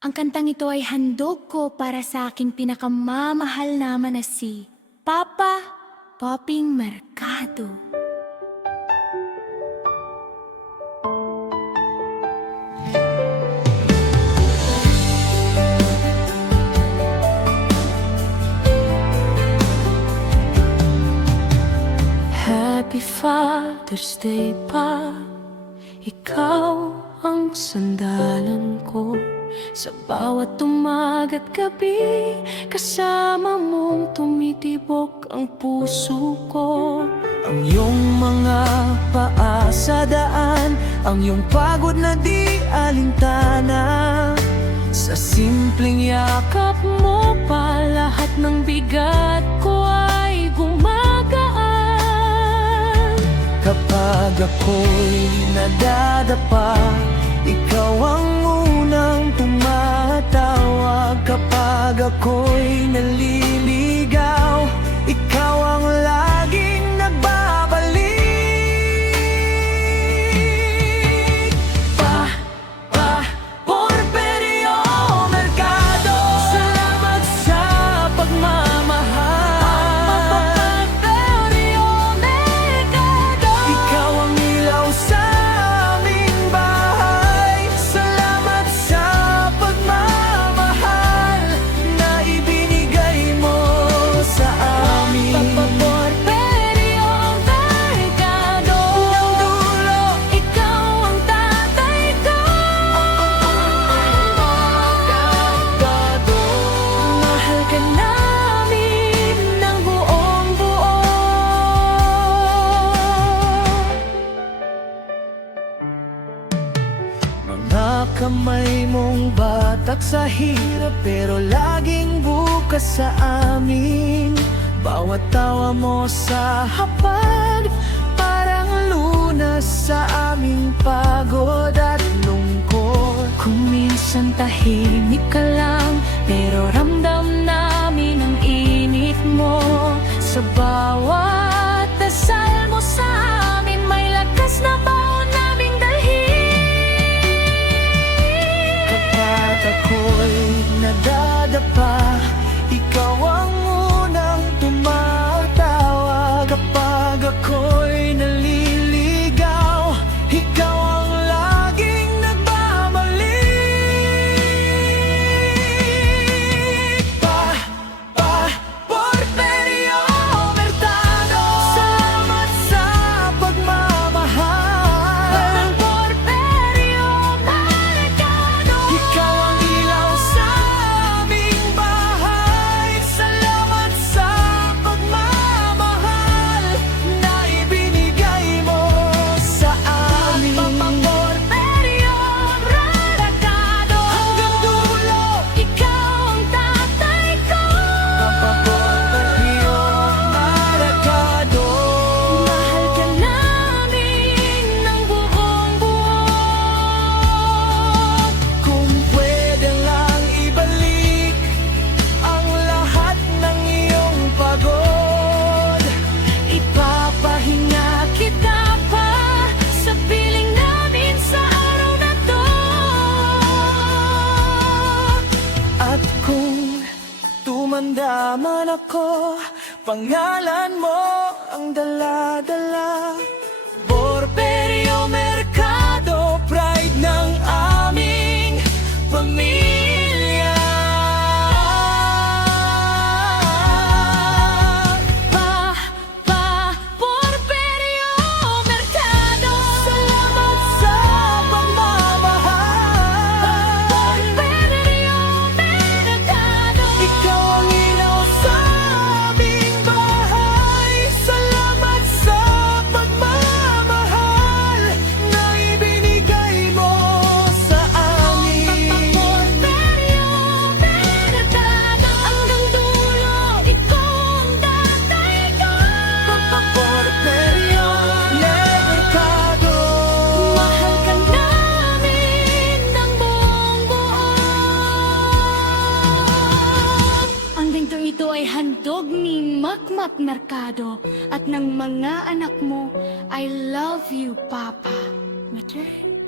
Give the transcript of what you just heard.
Ang kantang ito ay handog ko para sa aking pinakamamahal naman na si Papa Poping Mercado. Happy Father's Day pa, ikaw ang sandalan ko. Sa bawat umaga't gabi, kasama mong tumitibok ang puso ko. Ang iyong mga paa sa daan, ang iyong pagod na di alintana. Sa simpleng yakap mo pa, lahat ng bigat ko ay gumagaan. Kapag ako'y nadadapa, ikaw ang unang tumatawag. Kapag ako'y naliligaw, ikaw ang laging nagbabalik. Porfirio Mercado, salamat sa pagmamahal. Porfirio Mercado, ikaw ang ilaw sa aming bahay. Salamat sa pagmamahal na ibinigay mo sa amin. Porfirio Mercado, Unang dulo, ikaw ang tatay ko. Mahal ka namin ng buong buo. mga kamay mong batak sa hirap, pero laging bukas sa amin. Bawat tawa mo sa hapag, parang lunas sa aming pagod at lungkot. Kung minsan tahimik ka lang, pero ramdam namin ang init mo. Sa bawat dasal mo sa amin, may lakas na baon naming dalhin. Kapag ako'y nadadapa, ikaw ang unang tumatawag. Kapag ako'y naliligaw, ikaw ang laging nagbabalik. Porfirio Mercado, salamat sa pagmamahal. Porfirio Mercado, Ikaw ang ilaw sa aming bahay. Salamat sa pagmamahal na ibinigay mo sa amin. Porfirio Mercado, Hanggang dulo, ikaw ang tatay ko. Porfirio Mercado. Mahal ka namin ng buong buo. Kung pwede lang ibalik ang lahat ng iyong pagod, Ipapahinga kita pa sa piling namin sa araw na to. at kung tumanda man ako, pangalan mo ang dala-dala. Porfirio Mercado, pride ng aming pamilya. Porfirio Mercado, Salamat sa pagmamahal. Porfirio Mercado, Ikaw ang ilaw sa aming bahay. Salamat sa pagmamahal na ibinigay mo sa amin. Porfirio Mercado, hanggang dulo ikaw ang tatay ko. Porfirio Mercado. Mahal ka namin ng buong buo. Ang gintong ito ay handog ni Makmak Mercado at ng mga anak mo. I love you, Papa. Mater.